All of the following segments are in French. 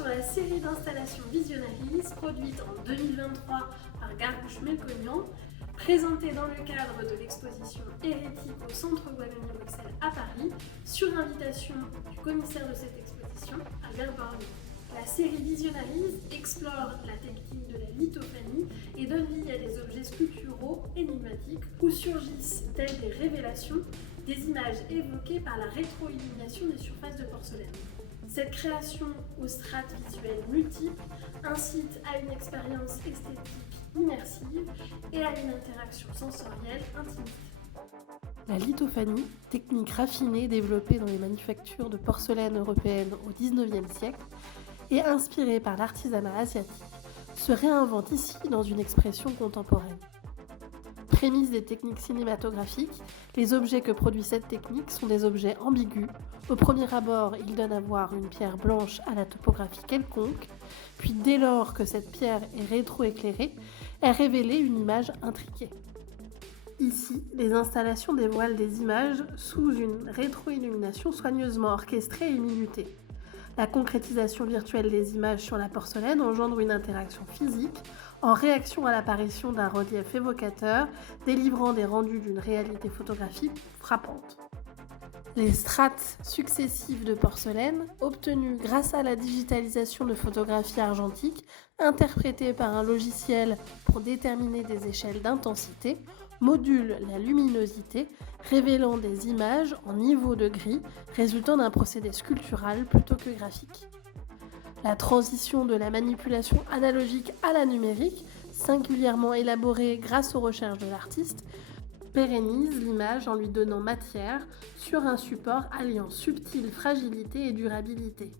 sur la série d'installations Visionaries produite en 2023 par Gargouche-Melconian, présentée dans le cadre de l'exposition Hérétique au Centre Wallonie-Bruxelles à Paris, sur invitation du commissaire de cette exposition, Albert Borloo. La série Visionaries explore la technique de la lithophanie et donne vie à des objets sculpturaux énigmatiques où surgissent, telles des révélations, des images évoquées par la rétroillumination des surfaces de porcelaine. Cette création aux strates visuelles multiples incite à une expérience esthétique immersive et à une interaction sensorielle intimiste. La lithophanie, technique raffinée développée dans les manufactures de porcelaine européennes au XIXe siècle et inspirée par l'artisanat asiatique, se réinvente ici dans une expression contemporaine. Prémisse des techniques cinématographiques, les objets que produit cette technique sont des objets ambigus. Au premier abord, ils donnent à voir une pierre blanche à la topographie quelconque, puis dès lors que cette pierre est rétroéclairée, est révélée une image intriquée. Ici, les installations dévoilent des images sous une rétroillumination soigneusement orchestrée et minutée. La concrétisation virtuelle des images sur la porcelaine engendre une interaction physique en réaction à l'apparition d'un relief évocateur délivrant des rendus d'une réalité photographique frappante. Les strates successives de porcelaine, obtenues grâce à la digitalisation de photographies argentiques, interprétées par un logiciel pour déterminer des échelles d'intensité, modulent la luminosité, révélant des images en niveau de gris, résultant d'un procédé sculptural plutôt que graphique. La transition de la manipulation analogique à la numérique, singulièrement élaborée grâce aux recherches de l'artiste, pérennise l'image en lui donnant matière sur un support alliant subtile fragilité et durabilité.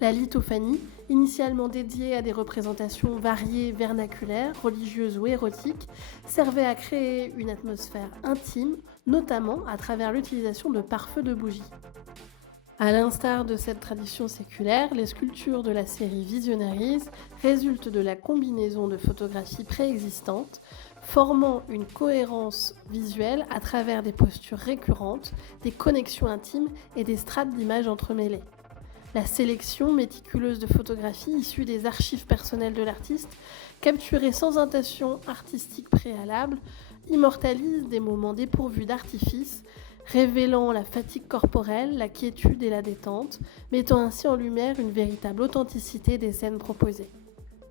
La lithophanie, initialement dédiée à des représentations variées vernaculaires, religieuses ou érotiques, servait à créer une atmosphère intime, notamment à travers l'utilisation de pare-feu de bougies. À l'instar de cette tradition séculaire, les sculptures de la série Visionaries résultent de la combinaison de photographies préexistantes, formant une cohérence visuelle à travers des postures récurrentes, des connexions intimes et des strates d'images entremêlées. La sélection méticuleuse de photographies issues des archives personnelles de l'artiste, capturées sans intention artistique préalable, immortalise des moments dépourvus d'artifice, révélant la fatigue corporelle, la quiétude et la détente, mettant ainsi en lumière une véritable authenticité des scènes proposées.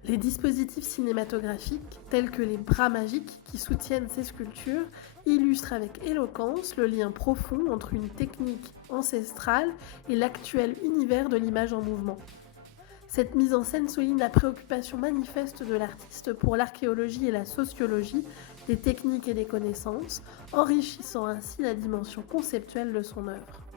Les dispositifs cinématographiques, tels que les bras magiques qui soutiennent ces sculptures, illustrent avec éloquence le lien profond entre une technique ancestrale et l'actuel univers de l'image en mouvement. Cette mise en scène souligne la préoccupation manifeste de l'artiste pour l'archéologie et la sociologie des techniques et des connaissances, enrichissant ainsi la dimension conceptuelle de son œuvre.